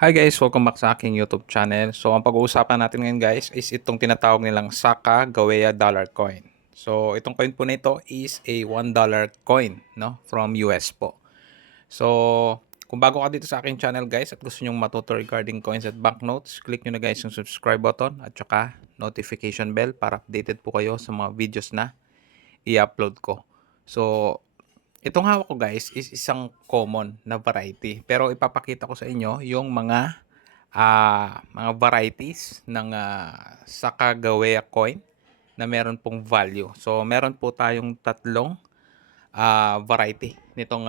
Hi guys, welcome back sa aking YouTube channel. So ang pag-uusapan natin ngayon guys is itong tinatawag nilang Saka Gawea Dollar Coin. So itong coin po nito is a $1 coin, no, from US po. So kung bago ka dito sa aking channel guys at gusto nyong matuto regarding coins at banknotes, click nyo na guys yung subscribe button at saka notification bell para updated po kayo sa mga videos na i-upload ko. So itong hawak ko guys is isang common na variety. Pero ipapakita ko sa inyo yung mga varieties ng Sacagawea coin na meron pong value. So meron po tayong tatlong variety nitong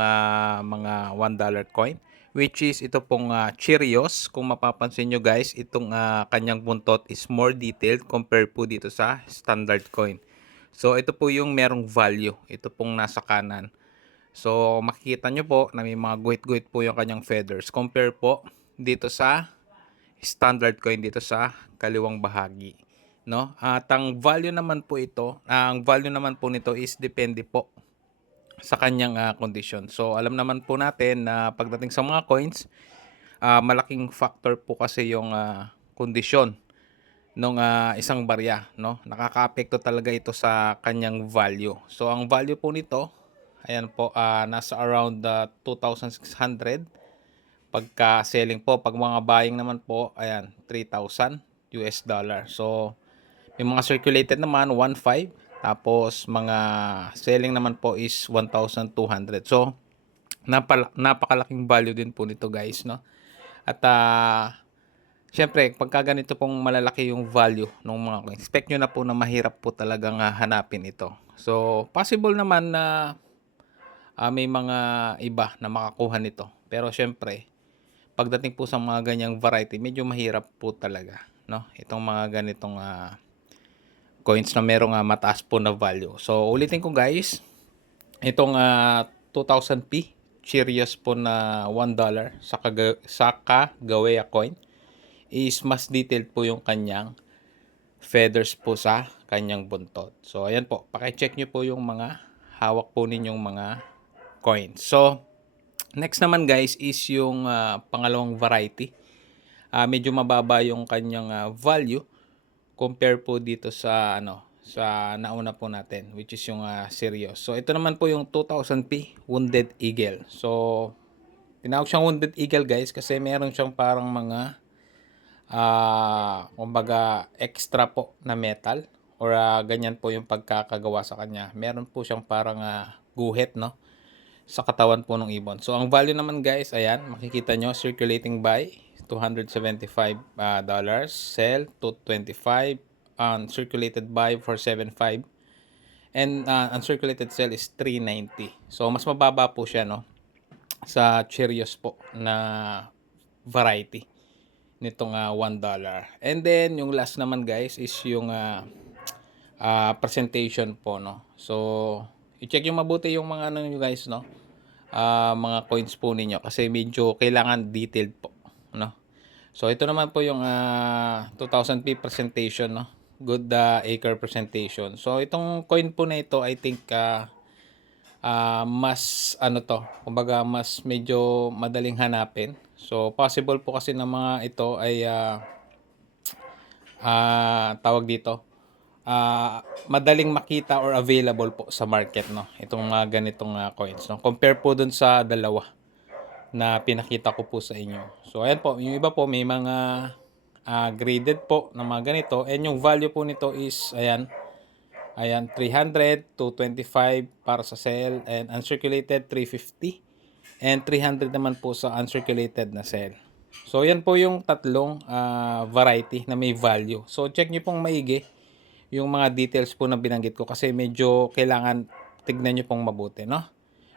mga $1 coin, which is ito pong Cheerios. Kung mapapansin nyo guys, itong kanyang buntot is more detailed compared po dito sa standard coin. So ito po yung merong value. Ito pong nasa kanan. So makikita nyo po na may mga guhit-guhit po yung kanyang feathers compare po dito sa standard coin dito sa kaliwang bahagi, no? At ang value naman po nito is depende po sa kanyang kondisyon. So alam naman po natin na pagdating sa mga coins, malaking factor po kasi yung kondisyon ng isang barya, no? Nakakaapekto talaga ito sa kanyang value. So ang value po nito, ayan po, nasa around 2,600 pagka selling po. Pag mga buying naman po, ayan, 3,000 US dollar. So may mga circulated naman 1,500, tapos mga selling naman po is 1,200. So napakalaking value din po nito guys, no? At syempre, pagka ganito pong malalaki yung value ng mga coin, expect nyo na po na mahirap po talagang hanapin ito. So possible naman na may mga iba na makakuha nito. Pero syempre, pagdating po sa mga ganyang variety, medyo mahirap po talaga, no? Itong mga ganitong coins na merong mataas po na value. So ulitin ko guys, itong 2,000p Cheerios po na $1 sa Kagawea coin is mas detailed po yung kanyang feathers po sa kanyang buntot. So ayan po, paki-check nyo po yung mga hawak po ninyong mga coins. So next naman guys is yung pangalawang variety. Medyo mababa yung kanyang value compare po dito sa sa nauna po natin, which is yung Sirius. So ito naman po yung 2000p Wounded Eagle. So tinawag siyang Wounded Eagle guys kasi meron siyang parang mga kumbaga extra po na metal or ganyan po yung pagkakagawa sa kanya. Meron po siyang parang guhit, no, sa katawan po ng ibon. So ang value naman guys, ayan, makikita nyo, circulating buy $275, sell to 25, uncirculated buy for 75, and uncirculated sell is 390. So mas mababa po siya, no, sa Cheerios po na variety nitong $1. And then yung last naman guys is yung presentation po, no. So i-check yung mabuti yung mga nyo guys, no, mga coins po ninyo kasi medyo kailangan detailed po, no. So ito naman po yung 2000p presentation, no, good acre presentation. So itong coin po na ito, I think mas kumbaga mas medyo madaling hanapin. So possible po kasi na mga ito ay tawag dito, madaling makita or available po sa market, no, itong mga ganitong coins, no, compare po dun sa dalawa na pinakita ko po sa inyo. So ayan po, yung iba po may mga graded po na mga ganito, and yung value po nito is ayan 300 to 25 para sa sell, and uncirculated 350, and 300 naman po sa uncirculated na sell. So yan po yung tatlong variety na may value. So check nyo pong maigi yung mga details po na binanggit ko kasi medyo kailangan tignan nyo pong mabuti, no?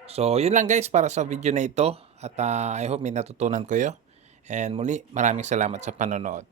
So yun lang guys para sa video na ito, at I hope may natutunan kayo, and muli maraming salamat sa panonood.